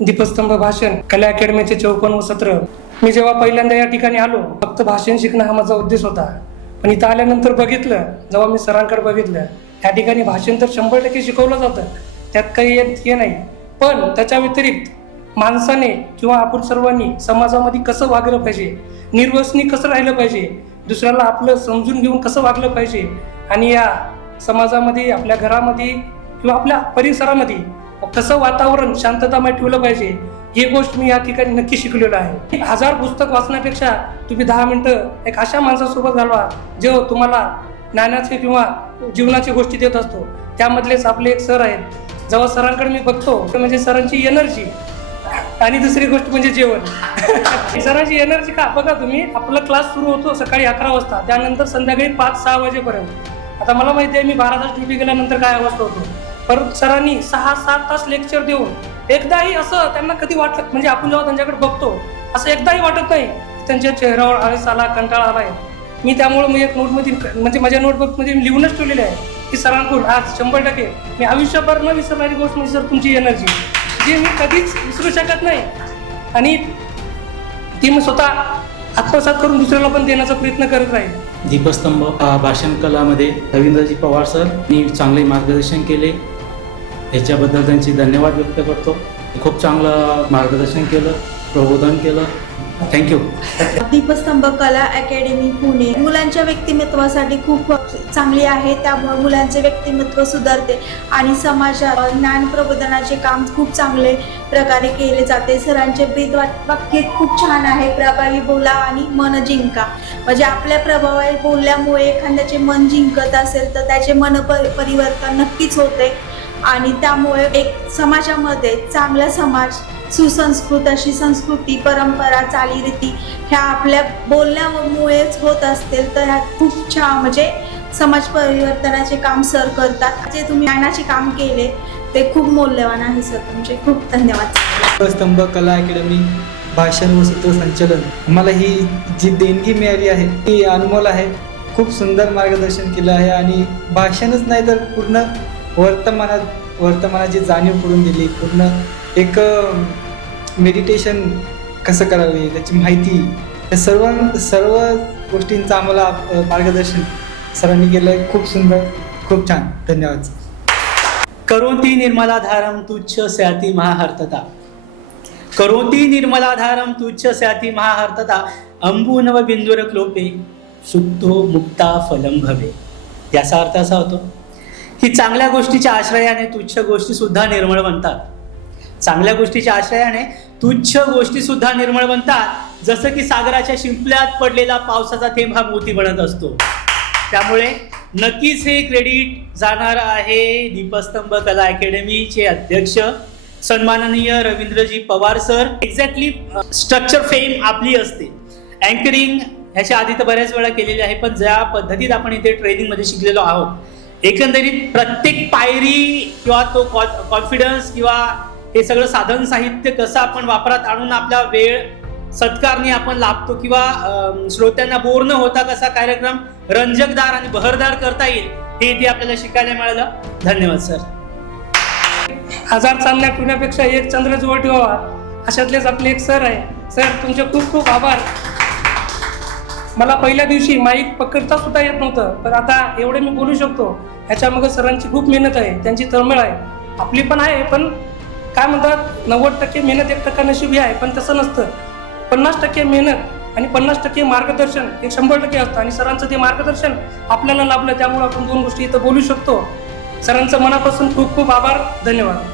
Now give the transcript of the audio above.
दीपस्तंभ भाषण कला अकॅडमीचे 54वे सत्र. मी जेव्हा पहिल्यांदा या ठिकाणी आलो फक्त भाषण शिकणं हा माझा उद्देश होता. पण इथं आल्यानंतर बघितलं, जेव्हा मी सरांकडे बघितलं, या ठिकाणी भाषण तर 100% शिकवलं जातं, त्यात काही हे नाही. पण त्याच्या व्यतिरिक्त माणसाने किंवा आपण सर्वांनी समाजामध्ये कसं वागलं पाहिजे, निर्वसनी कसं राहिलं पाहिजे, दुसऱ्याला आपलं समजून घेऊन कसं वागलं पाहिजे आणि या समाजामध्ये आपल्या घरामध्ये किंवा आपल्या परिसरामध्ये कसं वातावरण शांततामय ठेवलं पाहिजे, ही गोष्ट मी या ठिकाणी नक्की शिकलेलो आहे. 1000 पुस्तक वाचण्यापेक्षा तुम्ही 10 मिनिटं एक अशा माणसासोबत घालवा जो तुम्हाला ज्ञानाचे किंवा जीवनाची गोष्टी देत असतो. त्यामधलेच आपले एक सर आहेत. जेव्हा सरांकडे मी बघतो म्हणजे सरांची एनर्जी आणि दुसरी गोष्ट म्हणजे जेवण. सरांची एनर्जी का बघा तुम्ही, आपला क्लास सुरू होतो सकाळी 11 वाजता, त्यानंतर संध्याकाळी 5-6 वाजेपर्यंत. आता मला माहिती आहे मी 12 तास ड्युटी गेल्यानंतर काय अवस्था होतो, परत सरांनी 6-7 तास लेक्चर देऊन एकदाही असं त्यांना कधी वाटलं, म्हणजे आपण जेव्हा त्यांच्याकडे बघतो असं एकदाही वाटत नाही त्यांच्या चेहऱ्यावर आळस आला, कंटाळा आलाय. मी त्यामुळे मी एक नोटमध्ये म्हणजे माझ्या नोटबुकमध्ये लिहूनच ठेवलेले आहे की सरांकडून आज 100% मी आयुष्यभर न विसरणारी गोष्ट म्हणजे सर तुमची एनर्जी, जी मी कधीच विसरू शकत नाही आणि ती मी स्वतः आत्मसात करून दुसऱ्याला पण देण्याचा प्रयत्न करत राहील. दीपस्तंभ भाषण कलामध्ये रवींद्रजी पवार सर मी चांगले मार्गदर्शन केले, याच्याबद्दल त्यांचे धन्यवाद व्यक्त करतो. खूप चांगलं मार्गदर्शन केलं, प्रबोधन केलं. थँक्यू. दीपस्तंभ कला अकॅडमी पुणे मुलांच्या व्यक्तिमत्वासाठी खूप चांगली आहे. त्यामुळे मुलांचे व्यक्तिमत्व सुधारते आणि समाजात ज्ञान प्रबोधनाचे काम खूप चांगले प्रकारे केले जाते. सरांचे ब्रीद वाक्य खूप छान आहे. प्रभावी बोला आणि मन जिंका. म्हणजे आपल्या प्रभावी बोलल्यामुळे एखाद्याचे मन जिंकत असेल तर त्याचे मन परिवर्तन नक्कीच होते आणि त्यामुळे एक समाजामध्ये चांगला समाज, सुसंस्कृत अशी संस्कृती, परंपरा, चालीरीती ह्या आपल्या बोलण्यामुळेच होत असतील तर ह्या खूप छान म्हणजे समाज परिवर्तनाचे काम सर करतात. जे तुम्ही ज्ञानाचे काम केले ते खूप मौल्यवान आहे सर, तुमचे खूप धन्यवाद. दीपस्तंभ कला अकॅडमी भाषण व सूत्रसंचलन, मला ही जी देणगी मिळाली आहे ती अनमोल आहे. खूप सुंदर मार्गदर्शन केलं आहे आणि भाषणच नाही तर पूर्ण वर्तमानाची जाणीव करून दिली. पूर्ण एक मेडिटेशन कसं करावे त्याची माहिती, या सर्व गोष्टींचं आम्हाला मार्गदर्शन सरांनी केलं आहे. खूप सुंदर, खूप छान. धन्यवाद. करोति निर्मलाधारम तुच्छ स्याति महाहर्तता. करोति निर्मलाधारम तुच्छ स्याति महाहर्तता. अंबुनव बिंदुर क्लोपे सुप्तो मुक्ता फलम भवे. याचा अर्थ असा होतो की चांगल्या गोष्टीच्या आश्रयाने तुच्छ गोष्टी सुद्धा निर्मळ बनतात. चांगल्या गोष्टीच्या आश्रयाने तुच्छ गोष्टी सुद्धा निर्मळ बनतात. जसं की सागराच्या शिंपल्यात पडलेला पावसाचा थेंब हा मोती बनत असतो. त्यामुळे नक्कीच हे क्रेडिट जाणार आहे दीपस्तंभ कला अकॅडमीचे अध्यक्ष सन्माननीय Ravindraji Pawar sir. Exactly structure fame आपली असते. अँकरिंग ह्याच्या आधी तर बऱ्याच वेळा केलेली आहे, पण ज्या पद्धतीत आपण इथे ट्रेनिंगमध्ये शिकलेलो आहोत, एकंदरीत प्रत्येक पायरी किंवा तो कॉन्फिडन्स किंवा हे सगळं साधन साहित्य कसं आपण वापरात आणून आपला वेळ सत्कारणी आपण लाभतो किंवा श्रोत्यांना बोर न होता कसा कार्यक्रम रंजकदार आणि बहरदार करता येईल हे इथे आपल्याला शिकायला मिळालं. धन्यवाद सर. 1000 चांदण्या ठेवण्यापेक्षा एक चंद्र जवळ ठेवावा, अशातलेच आपले एक सर आहे. सर तुमचे खूप खूप आभार. मला पहिल्या दिवशी माईक पकडता सुद्धा येत नव्हतं, पण आता एवढे मी बोलू शकतो. ह्याच्यामागे सरांची खूप मेहनत आहे, त्यांची तळमळ आहे, आपली पण आहे. पण काय म्हणतात 90% मेहनत 1% नशीब ही आहे, पण तसं नसतं. 50% मेहनत आणि 50% मार्गदर्शन हे 100% असतं आणि सरांचं ते मार्गदर्शन आपल्याला लाभलं, त्यामुळे आपण 2 गोष्टी इथं बोलू शकतो. सरांचं मनापासून खूप खूप आभार. धन्यवाद.